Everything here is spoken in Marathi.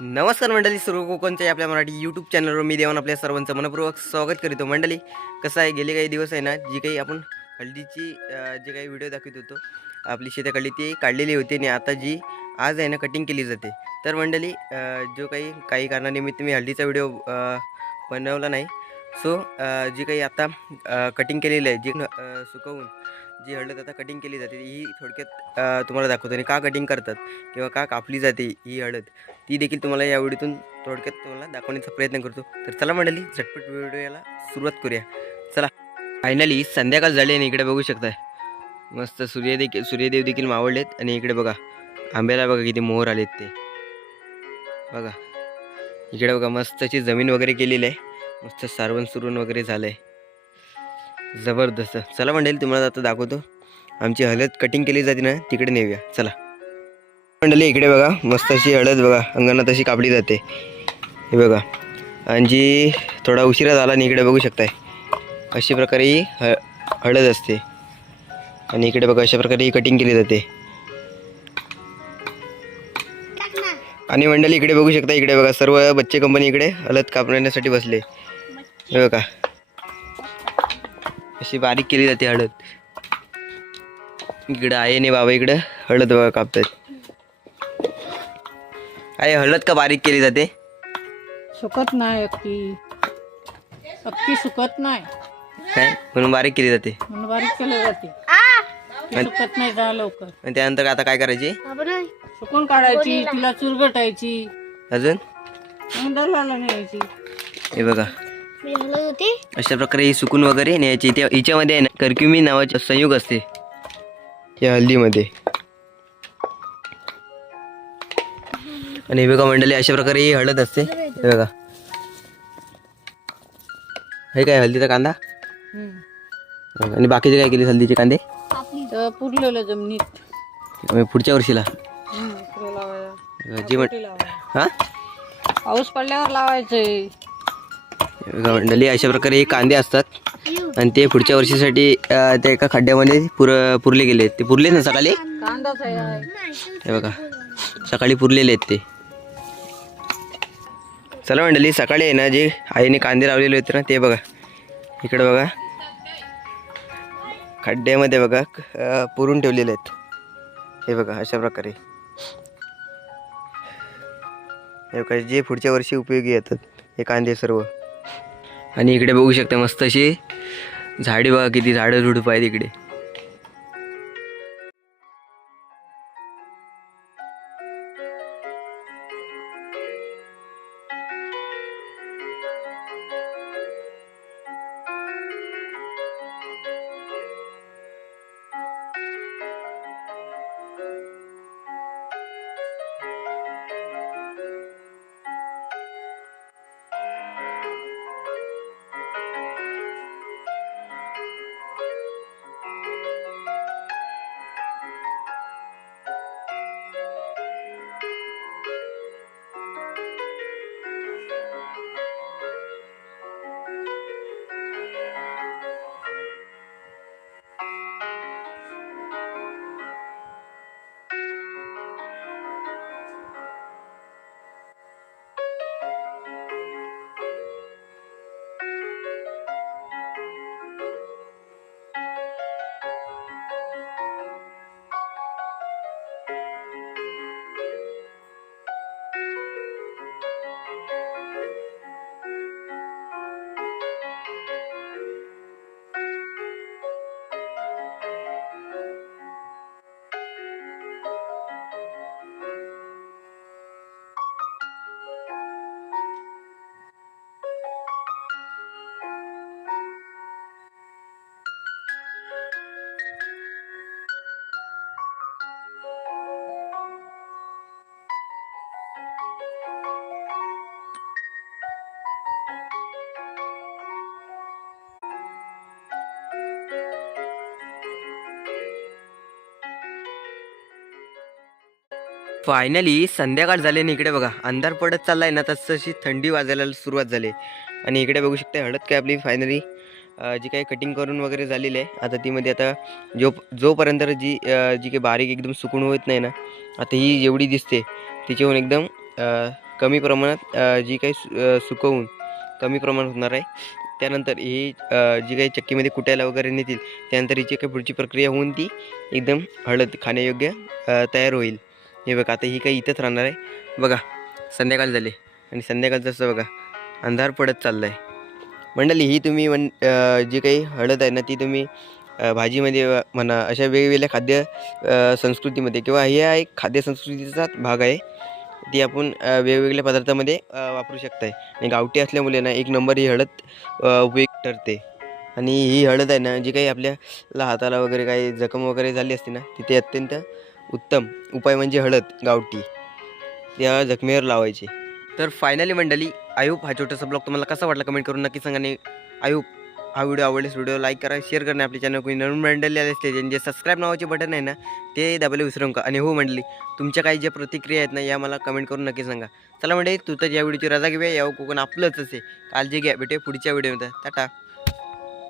नमस्कार मंडळी, सर्व कोकणच्या आपल्या मराठी यूट्यूब चॅनलवर मी देवान आपल्या सर्वांचं मनपूर्वक स्वागत करीतो. मंडळी, कसं आहे, गेले काही दिवस आहे ना, जी काही आपण हळदीची जे काही व्हिडिओ दाखवत होतो, आपली शेताकडली ती काढलेली होती आणि आता जी आज आहे ना कटिंग केली जाते. तर मंडळी, जो काही कारणानिमित्त मी हळदीचा व्हिडिओ बनवला नाही. सो जी काही आता कटिंग केलेली आहे, जी सुकवून जी हळद आता कटिंग केली जाते, ही थोडक्यात तुम्हाला दाखवतो. आणि का कटिंग करतात किंवा का कापली जाते ही हळद, ती देखील तुम्हाला या व्हिडिओतून थोडक्यात तुम्हाला दाखवण्याचा प्रयत्न करतो. तर चला मंडळी, झटपट व्हिडिओला सुरुवात करूया. चला. फायनली संध्याकाळ झाली आणि इकडे बघू शकताय मस्त सूर्यदेव देखील मावळलेत. आणि इकडे बघा आंब्याला बघा किती मोहर आलेत ते बघा. इकडे बघा मस्त अशी जमीन वगैरे केलेली आहे, मस्त सारवण सुरवण वगैरे झालंय, जबरदस्त. चला मंडळी, तुम्हाला आता दाखवतो आमची हळद कटिंग केली जाते ना, तिकडे नेऊया. चला मंडळी, इकडे बघा मस्त अशी हळद बघा अंगणात अशी कापली जाते, हे बघा. आणि जी थोडा उशिरा झाला आणि इकडे बघू शकताय अशी प्रकारे ही हळद असते. आणि इकडे बघा अशा प्रकारे ही कटिंग केली जाते. आणि मंडळी इकडे बघू शकता, इकडे बघा सर्व बच्चे कंपनी इकडे हळद कापण्यासाठी बसले, हे बघा अशी बारीक केली जाते हळद. इकडे आई आणि बाबा इकडे हळद बघा कापतात. आहे हळद का बारीक केली जाते? सुकत नाही अक्की सुकत नाही काय म्हणून बारीक केली जाते, म्हणून बारीक केलं जाते. ती सुकत नाही जा लवकर. आणि त्यानंतर आता काय करायचे? सुकून काढायची, तिला चुरगटायची, अजून मग दलाला न्यायची. हे बघा अशा प्रकारे ही सुकून वगैरे न्यायची. हिच्यामध्ये आहे ना कर्क्युमिन नावाचे संयुग असते या हल्दीमध्ये. आणि हे बघा मंडळी, अशा प्रकारे ही हळद असते, हे बघा. हे काय हल्दीचा कांदा. आणि बाकीचे काय केले हल्दीचे कांदे? तर पुरलेलं जमिनीत पुढच्या वर्षीला फुलं लावायला, जी हा पाऊस पडल्यावर लावायचंय. मंडळी अशा प्रकारे हे कांदे असतात आणि ते पुढच्या वर्षीसाठी त्या एका खड्ड्यामध्ये पुरले गेले. ते पुरले ना सकाळी, कांदाच आहे. हे बघा सकाळी पुरलेले आहेत ते. चला मंडळी, सकाळी आहे ना जे आईने कांदे लावलेले होते ना, ते बघा इकडे बघा खड्ड्यामध्ये बघा पुरून ठेवलेले आहेत, हे बघा अशा प्रकारे. हे बघा जे पुढच्या वर्षी उपयोगी येतात हे कांदे सर्व. आणि इकडे बघू शकता मस्त अशी झाडी बघा, किती झाडं झुडूप आहेत इकडे. फायनली संध्याकाळ झाली आणि इकडे बघा अंधार पडत चाललाय ना, तसं थंडी वाजायला सुरुवात झाली. आणि इकडे बघू शकता हळद काय आपली फायनली जी काही कटिंग करून वगैरे झालेली आहे. आता तीमध्ये आता जोपर्यंत जी काही बारीक एकदम सुकून होत नाही ना, आता ही जेवढी दिसते तिच्याहून एकदम कमी प्रमाणात जी काही सुकवून कमी प्रमाणात होणार आहे. त्यानंतर ही जी काही चक्कीमध्ये कुटायला वगैरे नेतील त्यानंतर हिची काही पुढची प्रक्रिया होऊन ती एकदम हळद खाण्यायोग्य तयार होईल. हे बघा आता ही काही इथंच राहणार आहे. बघा संध्याकाळ झाली आणि संध्याकाळचं असं बघा अंधार पडत चालला आहे. मंडळी ही तुम्ही जी काही हळद आहे ना ती तुम्ही भाजीमध्ये म्हणा अशा वेगवेगळ्या खाद्य संस्कृतीमध्ये किंवा हा एक खाद्य संस्कृतीचाच भाग आहे. ती आपण वेगवेगळ्या पदार्थामध्ये वापरू शकताय आणि गावठी असल्यामुळे ना एक नंबर ही हळद उपयुक्त ठरते. आणि ही हळद आहे ना जी काही आपल्याला हाताला वगैरे काही जखम वगैरे झाली असते ना तिथे अत्यंत उत्तम उपाय म्हणजे हळद गावठी त्या जखमेवर लावायची. तर फायनली मंडळी आय होप हा छोटासा ब्लॉग तुम्हाला कसा वाटला कमेंट करून नक्की सांगा. आणि आय होप हा व्हिडिओ आवडल्यास व्हिडिओ लाईक करा, शेअर करा. आपल्या चॅनल कोणी नवीन मंडळी आले असते जे सबस्क्राईब नावाचे बटन आहे ना ते दाबायला विसरू नका. आणि हो मंडळी तुमच्या काही ज्या प्रतिक्रिया आहेत ना या मला कमेंट करून नक्की सांगा. चला मंडळी तू तर या व्हिडिओची रजा घेऊया. या कोकण आपलंच असे काळजी घ्या. भेटूया पुढच्या व्हिडिओमध्ये. टाटा.